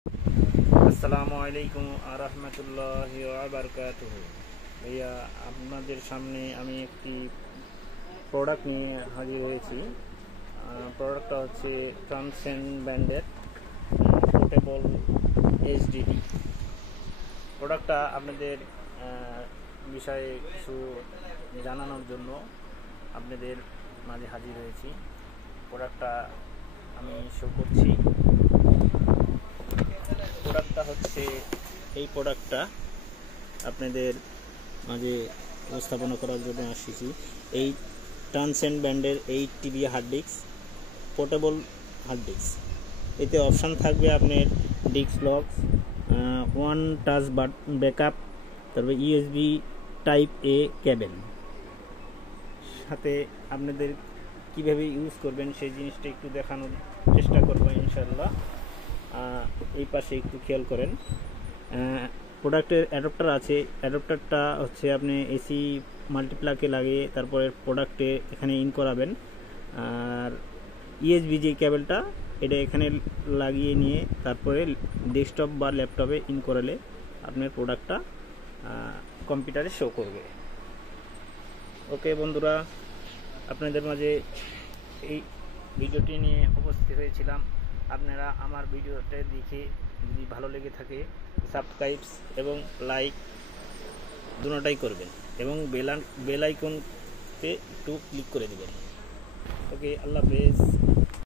আসসালামু আলাইকুম আরহামতুল্লাহি ওয়া বারাকাতুহু। ভাইয়া, আপনাদের সামনে আমি একটি প্রোডাক্ট নিয়ে হাজির হয়েছি। প্রোডাক্টটা হচ্ছে ট্রান্সেন্ড ব্র্যান্ডের পোর্টেবল এইচডিডি। প্রোডাক্টটা আপনাদের বিষয়ে কিছু জানানোর জন্য আপনাদের মাঝে হাজির হয়েছি। প্রোডাক্টটা আমি শো করছি। প্রোডাক্টটা হচ্ছে এই প্রোডাক্টটা আপনাদের মাঝে উপস্থাপনা করার জন্য আসছি। এই ট্রান্সেন্ড ব্র্যান্ডের 8 TB hard disk, portable hard disk. এতে অপশান থাকবে আপনার disk lock, one touch backup, তারপর ইউএসবি টাইপ এ কেবেল। সাথে আপনাদের কিভাবে ইউজ করবেন সেই জিনিসটা একটু দেখানোর চেষ্টা করবো ইনশাল্লাহ। এই পাশে একটু খেয়াল করেন। প্রোডাক্টের অ্যাডাপ্টার আছে। অ্যাডাপ্টারটা হচ্ছে আপনি এসি মাল্টিপ্লাকে লাগিয়ে তারপরে প্রোডাক্টে এখানে ইন করাবেন। আর ইউএসবি যে কেবলটা এটা এখানে লাগিয়ে নিয়ে তারপরে ডেস্কটপ বা ল্যাপটপে ইন করালে আপনার প্রোডাক্টটা কম্পিউটারে শো করবে। ওকে বন্ধুরা, আপনাদের মাঝে এই ভিডিওটি নিয়ে উপস্থিত হয়েছিলাম। আপনারা আমার ভিডিওটা দেখে যদি ভালো লেগে থাকে সাবস্ক্রাইব এবং লাইক দুটোটাই করবেন এবং বেল আইকনতে একটু ক্লিক করে দেবেন। ওকে, আল্লাহ হাফেজ।